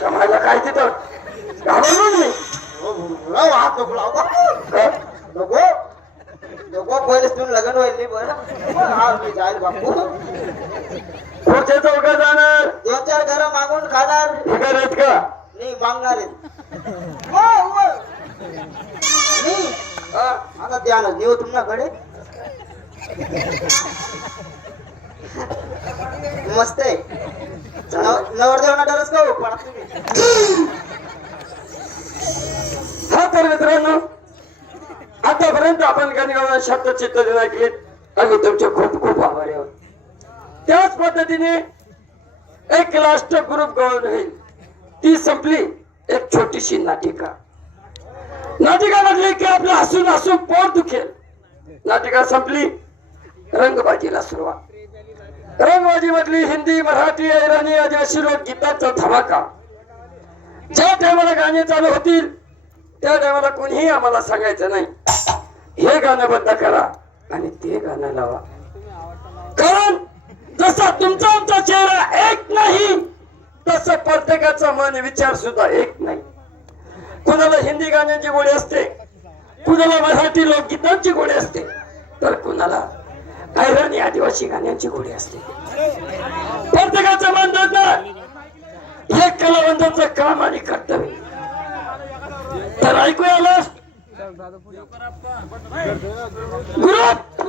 समायला काय तिथं घाबरलो नाही. हात नको लावू का? नको नको पहिलेच तुम्ही लग्न व्हायला बरं. हा मी जाईल बापू. पुढच्या चौकात जाणार. 2-4 घर मागून खाणार. ठिकाण आहेत का? नाही मागणार आहेत. नाही आता द्या ना देऊ तुमच्याकडे. मस्त आहे. नवरदेव नटरच का पडा तुम्ही. हा तर मित्रांनो, आतापर्यंत आपण गणगावाला शब्द चित्र ऐकलेत आणि तुमचे खूप खूप आभारी आहोत. त्याच पद्धतीने एक लास्ट ग्रुप गवळण होईल. ती संपली एक छोटीशी नाटिका. नाटिका म्हटली की आपलं हसून हसून पोट दुखेल. नाटिका संपली, रंगबाजीला सुरुवात. रंगबाजी म्हटली हिंदी, मराठी, इराणी, आदिवासी लोक गीतांचा धमाका. ज्या टायमाला गाणी चालू होतील त्या टायमाला कोणीही आम्हाला सांगायचं नाही हे गाणं बंद करा आणि ते गाणं लावा. कारण जसा तुमचा आमचा चेहरा एक नाही तसं प्रत्येकाचा मन विचार सुद्धा एक नाही. कुणाला हिंदी गाण्यांची गोडी असते, कुणाला मराठी लोकगीतांची गोडी असते, तर कुणाला इराणी आदिवासी गाण्यांची गोडी असते. प्रत्येकाचं मन बदलणार हे कलावंताचं काम आणि कर्तव्य. तर ऐकूया ग्रुप